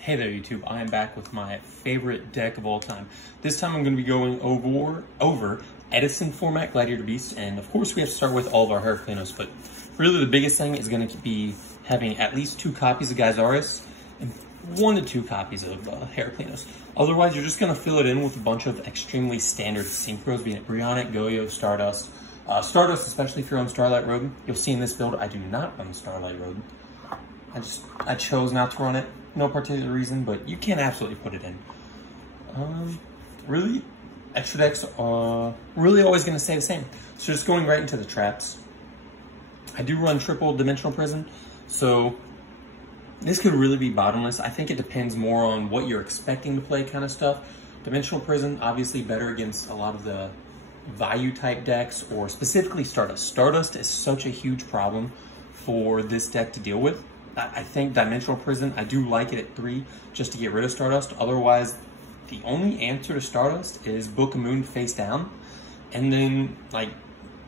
Hey there YouTube, I am back with my favorite deck of all time. This time I'm going to be going over Edison format Gladiator Beast, and of course we have to start with all of our Heraclinos, but really the biggest thing is going to be having at least 2 copies of Gaizaris and 1 to 2 copies of Heraclinos. Otherwise you're just going to fill it in with a bunch of extremely standard synchros, being it Brionic, Goyo, Stardust. Stardust, especially if you're on Starlight Road. You'll see in this build I do not run Starlight Road. I chose not to run it. No particular reason, but you can absolutely put it in. Really, extra decks are really always going to stay the same. So just going right into the traps. I do run triple Dimensional Prison, so this could really be bottomless. I think it depends more on what you're expecting to play kind of stuff. Dimensional Prison, obviously better against a lot of the value type decks, or specifically Stardust. Stardust is such a huge problem for this deck to deal with. I think Dimensional Prison, I do like it at 3 just to get rid of Stardust. Otherwise, the only answer to Stardust is Book of Moon face down, and then like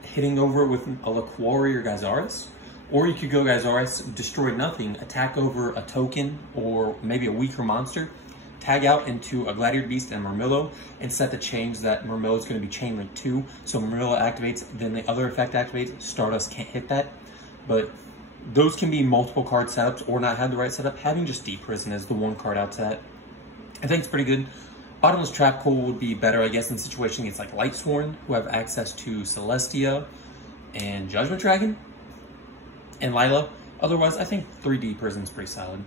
hitting over with a Laquari or Gaizaris. Or you could go Gaizaris, destroy nothing, attack over a token or maybe a weaker monster, tag out into a Gladiator Beast and Murmillo, and set the chains that Murmillo is going to be chain linked to. So Murmillo activates, then the other effect activates. Stardust can't hit that, but those can be multiple card setups or not have the right setup. Having just Deep Prison as the 1 card outset, I think it's pretty good. Bottomless Trap Cool would be better, I guess, in situations against like Lightsworn, who have access to Celestia and Judgment Dragon and Lila. Otherwise, I think 3 Deep Prison is pretty solid.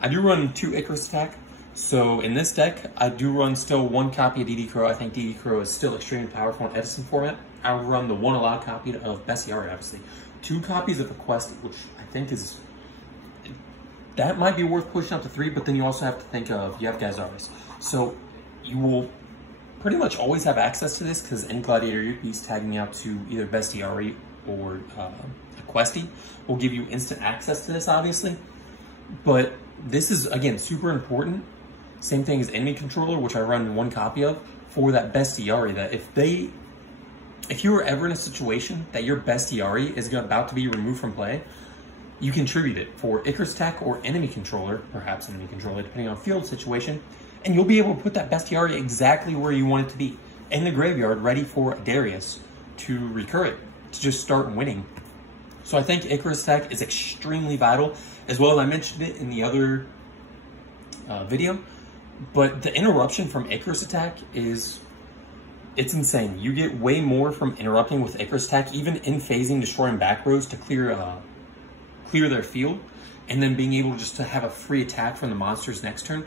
I do run 2 Icarus Attack. So in this deck, I do run still 1 copy of DD Crow. I think DD Crow is still extremely powerful in Edison format. I will run the 1 allowed copy of Bestiari, obviously. 2 copies of Equesti, which I think is, that might be worth pushing up to 3, but then you also have to think of, you have Gaizaris. So you will pretty much always have access to this, because in Gladiator Beast, tagging out to either Bestiari or Equesti will give you instant access to this, obviously. But this is, again, super important. Same thing as Enemy Controller, which I run 1 copy of, for that Bestiari, that if you were ever in a situation that your Bestiari is about to be removed from play, you can tribute it for Icarus Attack or Enemy Controller, perhaps Enemy Controller, depending on field situation, and you'll be able to put that Bestiari exactly where you want it to be, in the graveyard, ready for Darius to recur it, to just start winning. So I think Icarus Attack is extremely vital, as well as I mentioned it in the other video, but the interruption from Icarus Attack is, it's insane. You get way more from interrupting with Icarus Attack, even in phasing, destroying back rows to clear their field, and then being able just to have a free attack from the monsters next turn.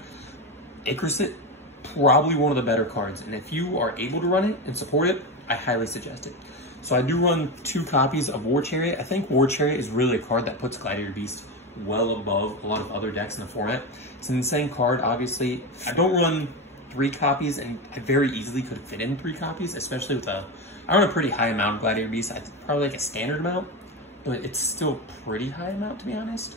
Icarus It, probably one of the better cards, and if you are able to run it and support it, I highly suggest it. So I do run 2 copies of War Chariot. I think War Chariot is really a card that puts Gladiator Beast well above a lot of other decks in the format. It's an insane card, obviously. I don't run 3 copies, and I very easily could fit in 3 copies, especially with I run a pretty high amount of Gladiator Beast. Probably like a standard amount, but it's still a pretty high amount, to be honest.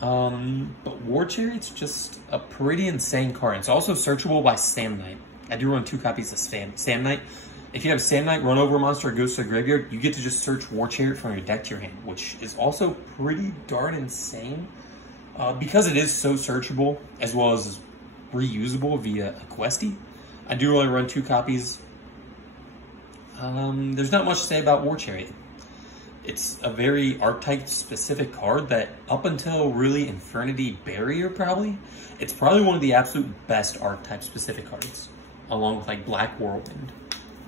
But War Chariot's just a pretty insane card. It's also searchable by Sam Knight. I do run 2 copies of Sam Knight. If you have Sam Knight run over a monster or goes to the graveyard, you get to just search War Chariot from your deck to your hand, which is also pretty darn insane. Because it is so searchable, as well as reusable via Equesti, I do only run 2 copies. There's not much to say about War Chariot. It's a very archetype specific card that up until really Infernity Barrier probably, it's probably one of the absolute best archetype specific cards, along with like Black Whirlwind,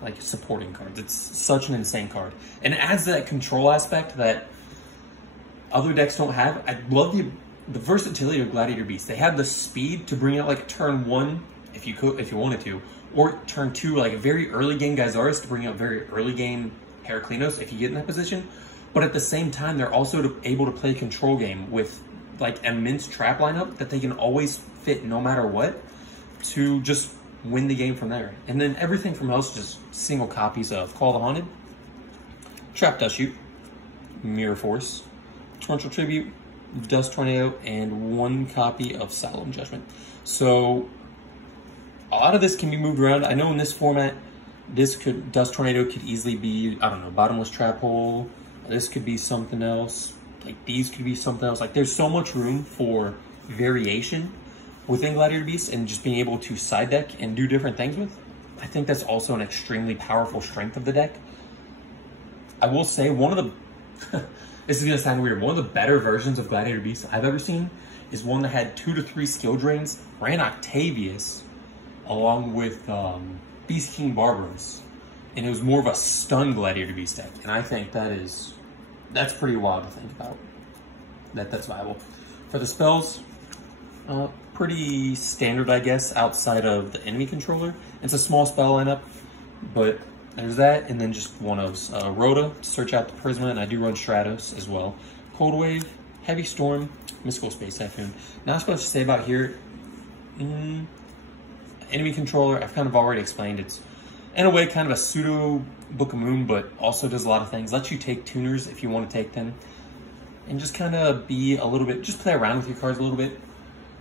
like supporting cards. It's such an insane card, and it adds that control aspect that other decks don't have. I love the versatility of Gladiator Beast. They have the speed to bring out like turn 1 if you wanted to, or turn 2 like a very early game Gaizaris to bring out very early game Heraclinos if you get in that position. But at the same time, they're also able to play control game with like immense trap lineup that they can always fit no matter what to just win the game from there. And then everything from else, just single copies of Call the Haunted, Trap Dust Shoot, Mirror Force, Torrential Tribute, Dust Tornado, and 1 copy of Solemn Judgment. So a lot of this can be moved around. I know in this format, Dust Tornado could easily be, I don't know, Bottomless Trap Hole. This could be something else. Like these could be something else. Like there's so much room for variation within Gladiator Beast and just being able to side deck and do different things with, I think that's also an extremely powerful strength of the deck. I will say one of the, this is gonna sound weird, one of the better versions of Gladiator Beast I've ever seen is one that had 2 to 3 skill drains, ran Octavius, along with Beast King Barbaros. And it was more of a stun Gladiator Beast deck. And I think that's pretty wild to think about. That's viable. For the spells, pretty standard, I guess, outside of the enemy controller. It's a small spell lineup, but there's that, and then just one of Rhoda to search out the Prisma, and I do run Stratos as well. Cold Wave, Heavy Storm, Mystical Space Typhoon. Not so much to say about here. Enemy controller, I've kind of already explained. It's in a way kind of a pseudo Book of Moon, but also does a lot of things. Lets you take tuners if you want to take them, and just kind of be a little bit, just play around with your cards a little bit.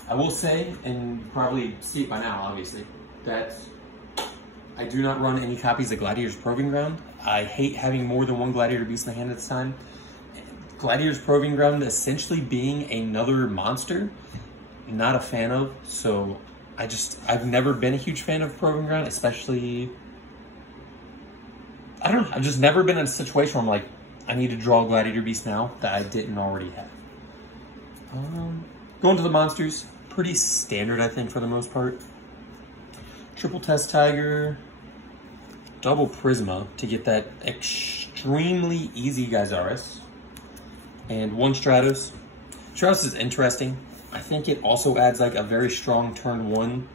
I will say, and you probably see it by now, obviously, that I do not run any copies of Gladiator's Proving Ground. I hate having more than one Gladiator Beast in the hand at the time. Gladiator's Proving Ground essentially being another monster, not a fan of. So I've never been a huge fan of Proving Ground, especially, I don't know, I've just never been in a situation where I'm like, I need to draw a Gladiator Beast now that I didn't already have. Going to the monsters, pretty standard, I think, for the most part. Triple Test Tiger, double Prisma to get that extremely easy Gyzaris, and 1 Stratos. Stratos is interesting. I think it also adds like a very strong turn 1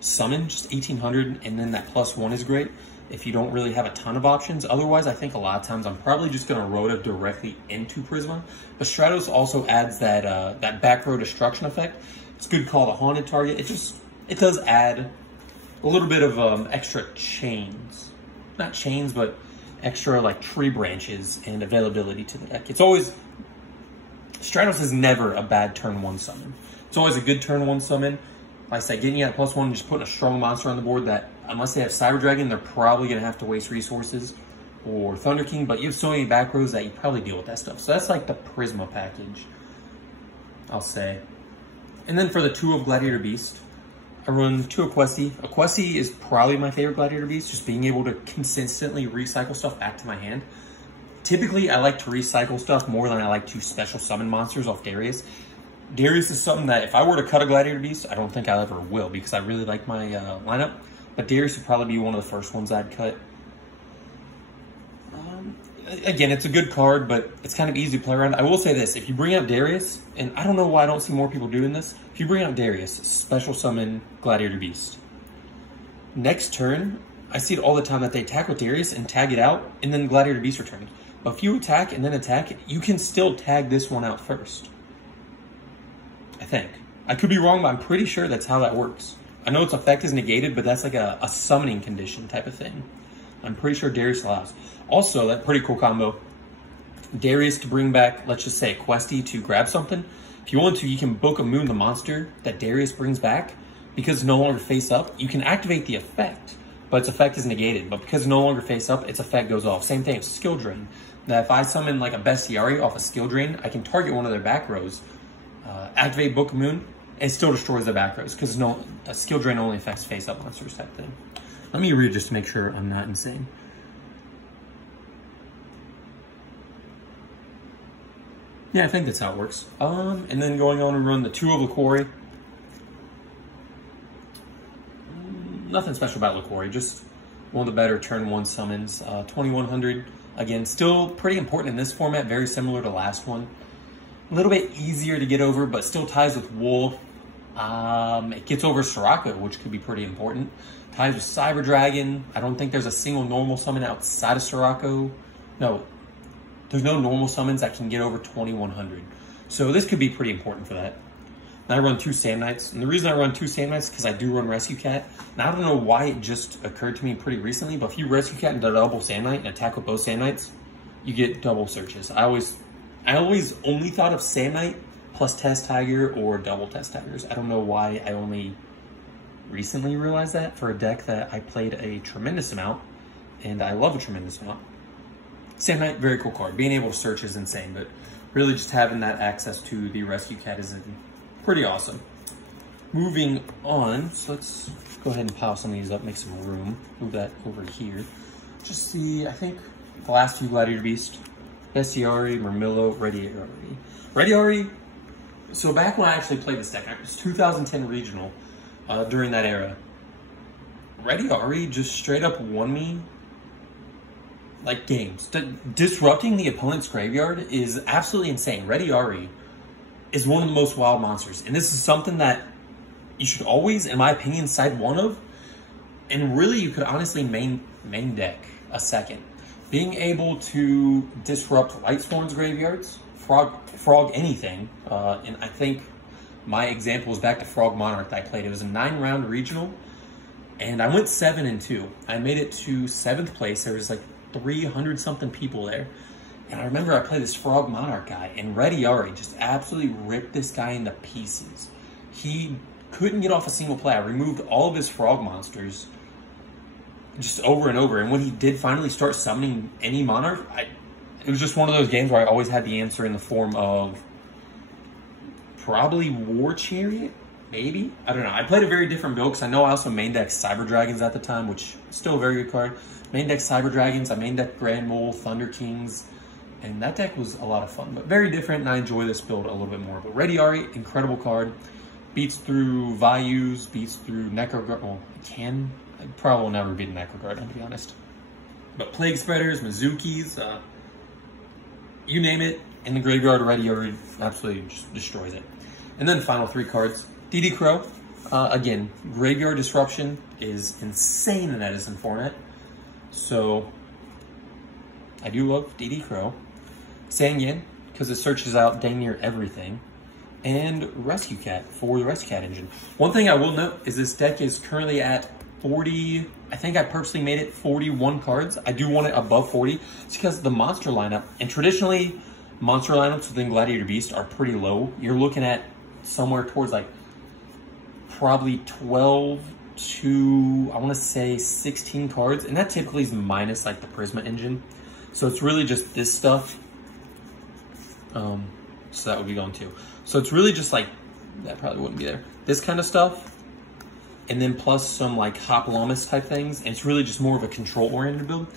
summon, just 1800, and then that +1 is great if you don't really have a ton of options. Otherwise, I think a lot of times I'm probably just going to Rhoda directly into Prisma. But Stratos also adds that that back row destruction effect. It's a good call to Haunted target. It does add a little bit of extra chains. Not chains, but extra like tree branches and availability to the deck. It's always, Stratos is never a bad turn 1 summon. It's always a good turn 1 summon. Like I said, getting you at +1 and just putting a strong monster on the board that, unless they have Cyber Dragon, they're probably going to have to waste resources, or Thunder King, but you have so many back rows that you probably deal with that stuff. So that's like the Prisma package, I'll say. And then for the 2 of Gladiator Beast, I run 2 Equesti. Equesti is probably my favorite Gladiator Beast, just being able to consistently recycle stuff back to my hand. Typically, I like to recycle stuff more than I like to special summon monsters off Darius. Darius is something that if I were to cut a Gladiator Beast, I don't think I ever will because I really like my lineup. But Darius would probably be one of the first ones I'd cut. Again, it's a good card, but it's kind of easy to play around. I will say this, if you bring out Darius, and I don't know why I don't see more people doing this, if you bring out Darius, special summon Gladiator Beast. Next turn, I see it all the time that they attack with Darius and tag it out, and then Gladiator Beast returns. But if you attack and then attack, you can still tag this one out first. I think. I could be wrong, but I'm pretty sure that's how that works. I know its effect is negated, but that's like a summoning condition type of thing. I'm pretty sure Darius allows. Also, that pretty cool combo. Darius to bring back, let's just say, Equesti to grab something. If you want to, you can Book of Moon the monster that Darius brings back. Because it's no longer face up, you can activate the effect, but its effect is negated. But because it's no longer face up, its effect goes off. Same thing, it's skill drain. Now, if I summon like a Bestiary off a skill drain, I can target one of their back rows, activate Book of Moon, and it still destroys the back rows because a skill drain only affects face up monsters type thing. Let me read just to make sure I'm not insane. Yeah, I think that's how it works. And then going on and run the 2 of LaQuarrie. Nothing special about LaQuarrie, just one of the better turn 1 summons. 2100, again, still pretty important in this format, very similar to last one. A little bit easier to get over, but still ties with Wolf. It gets over Soraka, which could be pretty important. Ties with Cyber Dragon. I don't think there's a single normal summon outside of Soraka. No, there's no normal summons that can get over 2100. So this could be pretty important for that. And I run 2 Sand Knights. And the reason I run 2 Sand Knights is because I do run Rescue Cat. And I don't know why it just occurred to me pretty recently, but if you Rescue Cat and double Sand Knight and attack with both Sand Knights, you get double searches. I always only thought of Sand Knight plus Test Tiger or double Test Tigers. I don't know why I only recently realized that for a deck that I played a tremendous amount, and I love a tremendous amount. Sand Knight, very cool card. Being able to search is insane, but really just having that access to the Rescue Cat is pretty awesome. moving on, so let's go ahead and pile some of these up, make some room. Move that over here. Just see, I think the last few Gladiator Beast, Bestiari, Murmillo, Rediari. So back when I actually played this deck, it was 2010 regional, during that era. Rediari just straight up won me like games. Disrupting the opponent's graveyard is absolutely insane. Rediari is one of the most wild monsters, and this is something that you should always, in my opinion, side one of, and really you could honestly main deck a second. Being able to disrupt Lightsworn's graveyards, frog anything, and I think my example was back to Frog Monarch that I played. It was a 9-round regional, and I went 7-2. I made it to 7th place. There was like 300 something people there. And I remember I played this Frog Monarch guy, and Rediari just absolutely ripped this guy into pieces. He couldn't get off a single play. I removed all of his frog monsters just over and over. And when he did finally start summoning any Monarch, it was just one of those games where I always had the answer in the form of probably War Chariot, maybe? I don't know. I played a very different build because I know I also main decked Cyber Dragons at the time, which is still a very good card. Main deck Cyber Dragons, I main deck Grand Mole, Thunder Kings, and that deck was a lot of fun, but very different, and I enjoy this build a little bit more. But Rediari, incredible card. Beats through Values, beats through Necroguard. Well, I probably will never beat a Necroguard, to be honest. But Plague Spreaders, Mizukis, you name it, in the graveyard, Rediari absolutely just destroys it. And then final 3 cards. DD Crow. Again, Graveyard Disruption is insane in Edison format. So, I do love DD Crow. Sang Yin, because it searches out dang near everything. And Rescue Cat for the Rescue Cat engine. One thing I will note is this deck is currently at 40, I think I purposely made it 41 cards. I do want it above 40. It's because the monster lineup, and traditionally monster lineups within Gladiator Beast are pretty low. You're looking at somewhere towards like probably 12 to, I want to say 16 cards. And that typically is minus like the Prisma engine. So it's really just this stuff. So that would be gone too. So it's really just like, that probably wouldn't be there. This kind of stuff. And then plus some like Hopalomus type things. And it's really just more of a control oriented build.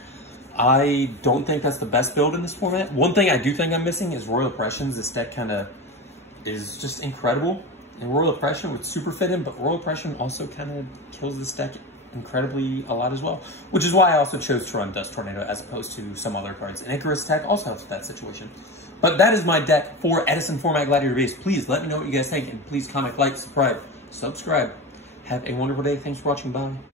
I don't think that's the best build in this format. One thing I do think I'm missing is Royal Oppressions. This deck kind of is just incredible. And Royal Oppression would super fit in, but Royal Oppression also kind of kills this deck incredibly a lot as well. Which is why I also chose to run Dust Tornado as opposed to some other cards. And Icarus Attack also helps with that situation. But that is my deck for Edison format Gladiator Beast. Please let me know what you guys think, and please comment, like, subscribe. Have a wonderful day. Thanks for watching. Bye.